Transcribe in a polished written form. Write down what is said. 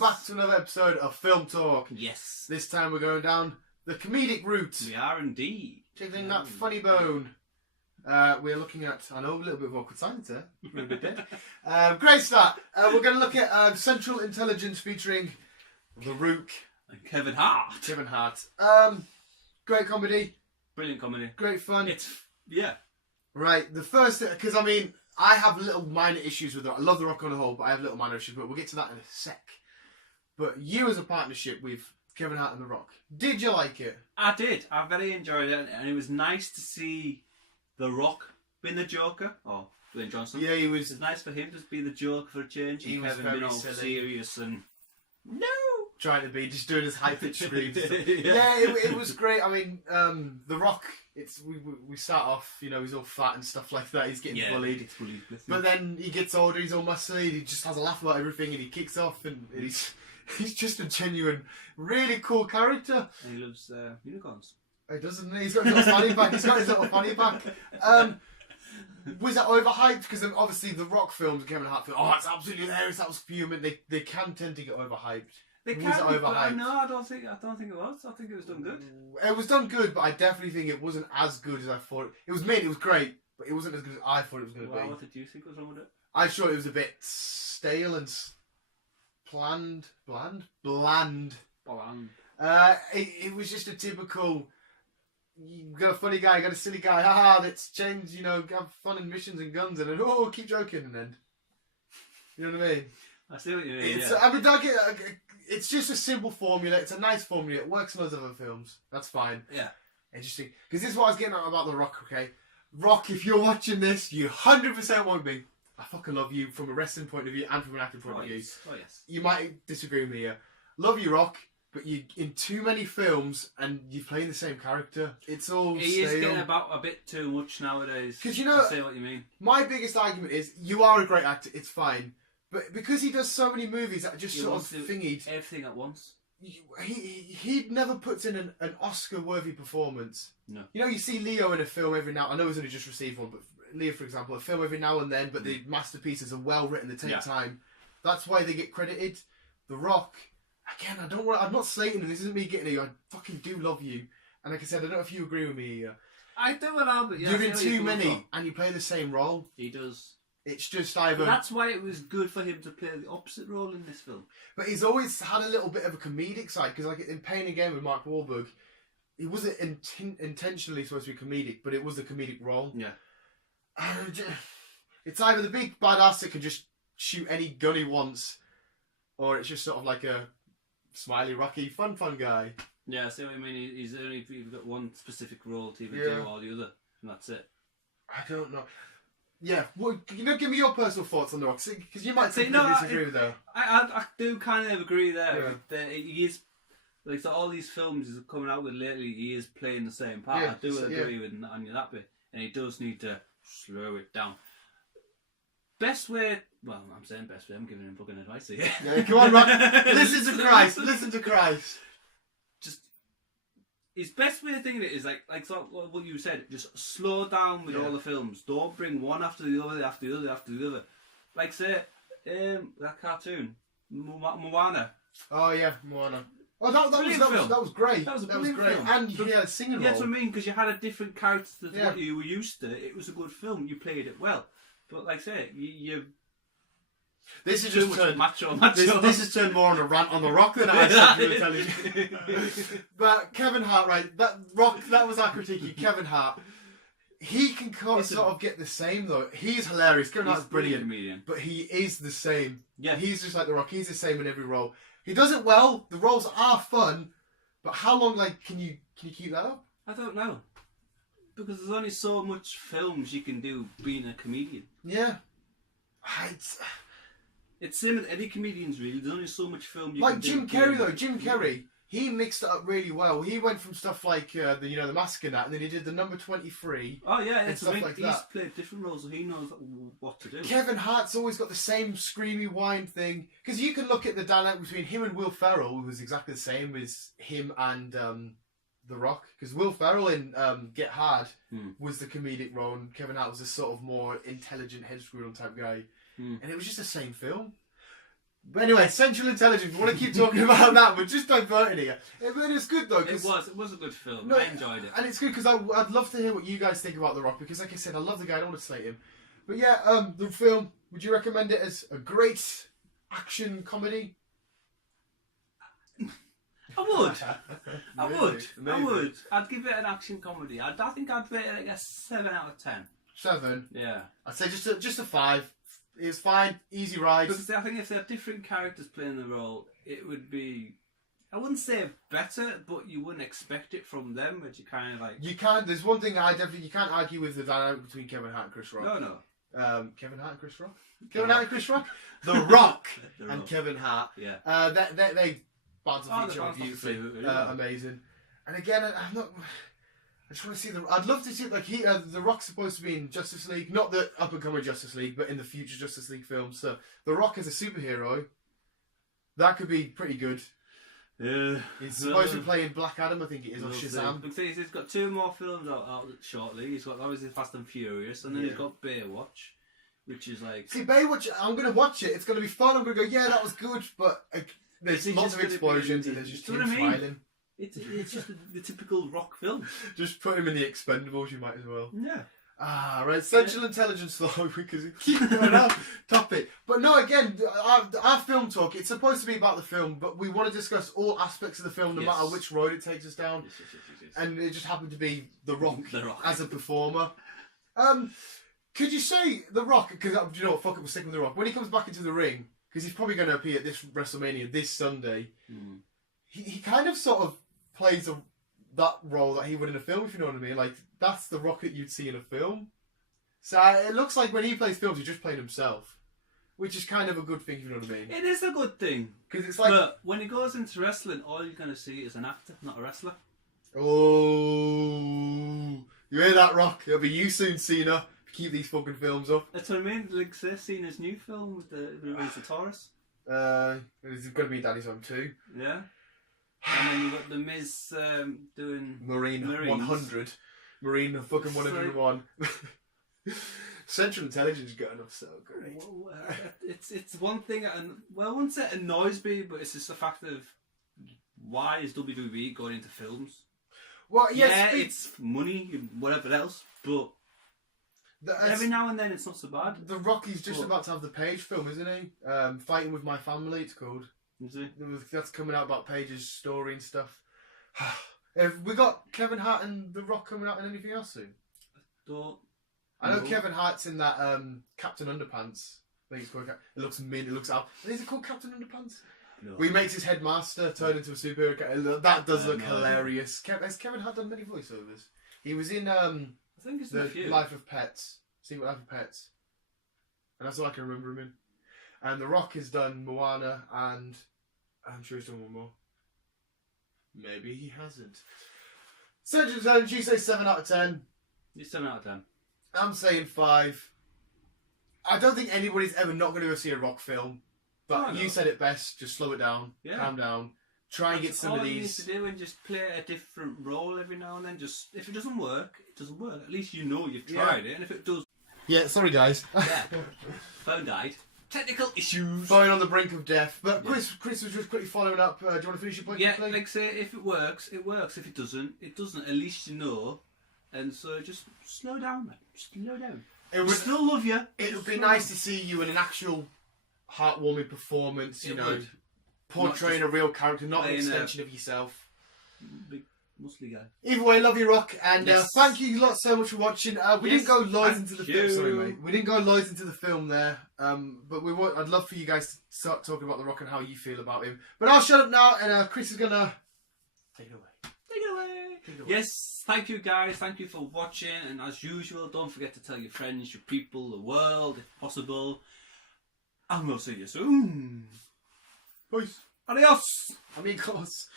back to another episode of Film Talk. Yes. This time we're going down the comedic route. We are indeed. Tickling that funny bone. We're looking at, I know, a little bit of awkward silence there. We're a bit dead. Great start. We're going to look at Central Intelligence featuring The Rook. And Kevin Hart. Kevin Hart. Great comedy. Brilliant comedy. Great fun. Yeah. Right, the first, because I mean, I have little minor issues with it. I love The Rock on the whole, but I have little minor issues, but we'll get to that in a sec. But you as a partnership with Kevin Hart and The Rock, did you like it? I did. I very enjoyed it, and it was nice to see The Rock being the Joker, or Dwayne Johnson. Yeah, he was. It was nice for him to be the Joker for a change. He was Kevin very being all silly. serious and Trying to be, just doing his high-pitched screams. Yeah. It was great. I mean, The Rock, we start off, you know, he's all fat and stuff like that. He's getting bullied. But then he gets older, he's all muscly, he just has a laugh about everything, and he kicks off, and he's just a genuine, really cool character. And he loves unicorns. He doesn't. He's got his little fanny pack. He's got his little fanny pack. Was that overhyped? Because obviously the Rock films, Kevin Hart film, oh, it's absolutely hilarious. That was fuming. They can tend to get overhyped. They Was can, it overhyped? but no, I don't think it was. I think it was done good. It was done good, but I definitely think it wasn't as good as I thought. It was made. It was great, but it wasn't as good as I thought it was going to be. What did you think was wrong with it? I thought it was a bit stale and bland. It was just a typical. You got a funny guy, you got a silly guy. Haha, let's change. You know, have fun and missions and guns, and then keep joking, and then. You know what I mean? I see what you mean. I mean, it's just a simple formula. It's a nice formula. It works in those other films. That's fine. Yeah. Interesting. Because this is what I was getting at about The Rock, okay? Rock, if you're watching this, you 100% won't be. I fucking love you from a wrestling point of view and from an acting point of view. Oh, yes. You might disagree with me here. Love you, Rock, but you in too many films and you're playing the same character. It's all He stale. is getting about a bit too much nowadays. Because you know, I see what you mean. My biggest argument is, you are a great actor, it's fine. But because he does so many movies that are just sort of thingied, everything at once. He never puts in an Oscar-worthy performance. No. You know, you see Leo in a film every now. I know he's only just received one, but Leo, for example, a film every now and then. But the masterpieces are well written. They take time. That's why they get credited. The Rock, again, I'm not slating him. This isn't me getting at you. I fucking do love you. And like I said, I don't know if you agree with me. I do allow, but you're in too many, and you play the same role. He does. It's just either. But that's why it was good for him to play the opposite role in this film. But he's always had a little bit of a comedic side, because like in Pain Again with Mark Wahlberg, he wasn't intentionally supposed to be comedic, but it was a comedic role. Yeah. It's either the big badass that can just shoot any gun he wants, or it's just sort of like a smiley, rocky, fun guy. Yeah, I see what you mean. He's only got one specific role to either do or the other, and that's it. I don't know. Yeah, well, you know, give me your personal thoughts on The Rock, because you might disagree with that. I do kind of agree there. Yeah. He is, like, so all these films he's coming out with lately, he is playing the same part. Yeah, I do agree with on that bit, and he does need to slow it down. Best way, well, I'm saying best way. I'm giving him fucking advice here. Yeah, come on, Rock. Listen to Christ. Listen to Christ. Just. His best way of thinking it is like so what you said. Just slow down with all the films. Don't bring one after the other, after the other, after the other. Like say, that cartoon, Moana. Oh yeah, Moana. Oh, that was great. That was great. Film. And he had a singing role. Yeah, that's what I mean. Because you had a different character to what you were used to. It was a good film. You played it well. But like I say, you this is just turned macho. This has turned more on a rant on The Rock than I said tell you. But Kevin Hart, right? That was our critique. Kevin Hart, he can sort of get the same though. He's hilarious. Kevin Hart's brilliant, comedian. But he is the same. Yeah, he's just like The Rock. He's the same in every role. He does it well. The roles are fun, but how long can you keep that up? I don't know, because there's only so much films you can do being a comedian. Yeah. It's same with any comedians really. There's only so much film you can do. Like Jim Carrey though. Jim Carrey, he mixed it up really well. He went from stuff like the Mask and that, and then he did the Number 23. Oh yeah, and stuff like he's that. Played different roles, so he knows what to do. Kevin Hart's always got the same screamy whine thing, because you can look at the dynamic between him and Will Ferrell, who was exactly the same as him and The Rock. Because Will Ferrell in Get Hard was the comedic role, and Kevin Hart was a sort of more intelligent, head screwed on type guy, and it was just the same film. But anyway, Central Intelligence. We want to keep talking about that, but just diverting here. But it's good though. It was a good film. No, I enjoyed it. And it's good because I'd love to hear what you guys think about The Rock, because like I said, I love the guy, I don't want to slate him. But yeah, the film, would you recommend it as a great action comedy? I would. I Maybe, would. maybe. I would. I'd give it an action comedy. I think I'd rate it like a 7 out of 10. 7? Yeah. I'd say just a 5. It's fine, easy ride. Because I think if they had different characters playing the role, it would be, I wouldn't say better, but you wouldn't expect it from them, which you kind of like... You can't, there's one thing you can't argue with the dynamic between Kevin Hart and Chris Rock. No. Kevin Hart and Chris Rock? Kevin Hart and Chris Rock? The Rock The and Rock. Kevin Hart. Yeah. They bounce off each they other bounce off beautifully. the table, yeah. Amazing. And again, I'm not... I just want to see I'd love to see like The Rock's supposed to be in Justice League, not the up and coming Justice League, but in the future Justice League films. So The Rock as a superhero, that could be pretty good. Yeah. He's supposed to be playing Black Adam, I think it is, or Shazam. The thing is, he's got 2 more films out shortly. He's got obviously Fast and Furious, and then he's got Baywatch, which is like... See, Baywatch, I'm going to watch it. It's going to be fun. I'm going to go, yeah, that was good, but there's lots of explosions and there's just him smiling. It's just the typical Rock film. Just put him in the Expendables, you might as well. Yeah. Ah, right. Central Intelligence, though, because it keeps going off topic. But no, again, our film talk, it's supposed to be about the film, but we want to discuss all aspects of the film, no matter which road it takes us down. Yes. And it just happened to be The Rock, The Rock. as a performer. Could you say The Rock, because you know what, fuck it, we're sticking with The Rock. When he comes back into the ring, because he's probably going to appear at this WrestleMania this Sunday, he kind of sort of plays that role that he would in a film, if you know what I mean. Like, that's the Rock that you'd see in a film. So it looks like when he plays films, he's just playing himself, which is kind of a good thing, if you know what I mean. It is a good thing. Because it's like... But when he goes into wrestling, all you're going to see is an actor, not a wrestler. Oh, you hear that, Rock? It'll be you soon, Cena. Keep these fucking films up. That's what I mean. Like, say, Cena's new film with the Taurus. It's going to be Daddy's Home 2. Yeah. And then you've got The Miz doing... Marine Marines. 100. Marine fucking 101. Central Intelligence is getting up so great. Well, it's one thing, and well, I wouldn't say it annoys me, but it's just the fact of why is WWE going into films? Well, yeah, it's money and whatever else, but every now and then it's not so bad. The Rocky's just about to have the Paige film, isn't he? Fighting with My Family, it's called. Is it? That's coming out about Paige's story and stuff. Have we got Kevin Hart and The Rock coming out in anything else soon? I know Kevin Hart's in that Captain Underpants. I think it's called. It looks mint. It looks out. Is it called Captain Underpants? No. Where he makes his headmaster turn into a superhero. That does look hilarious. Has Kevin Hart done many voiceovers? He was in I think it's The Life of Pets. Secret Life of Pets. And that's all I can remember him in. And The Rock has done Moana, and I'm sure he's done one more. Maybe he hasn't. Central Intelligence, you say 7 out of 10. It's 7 out of 10. I'm saying 5. I don't think anybody's ever not going to go see a Rock film. But you said it best. Just slow it down. Yeah. Calm down. Try and get some of these. All you need to do and just play a different role every now and then. Just if it doesn't work, it doesn't work. At least you know you've tried it. And if it does... Yeah, sorry guys. Yeah. Phone died. Technical issues. Phone on the brink of death. But Chris was just quickly following up. Do you want to finish your point? Yeah, like say, if it works, it works. If it doesn't, it doesn't. At least you know. And so just slow down, man. Slow down. We still love you. It would be nice to see you in an actual heartwarming performance, you know. Portraying a real character, not an extension of yourself. Big muscly guy. Either way, love you, Rock, and thank you lots so much for watching. We didn't go loads into the film. Sorry, mate. We didn't go loads into the film there. But I'd love for you guys to start talking about The Rock and how you feel about him. But I'll shut up now, and Chris is gonna take it away. Take it away. Yes, thank you guys. Thank you for watching, and as usual, don't forget to tell your friends, your people, the world, if possible. And we'll see you soon. Peace. Adios. Amigos.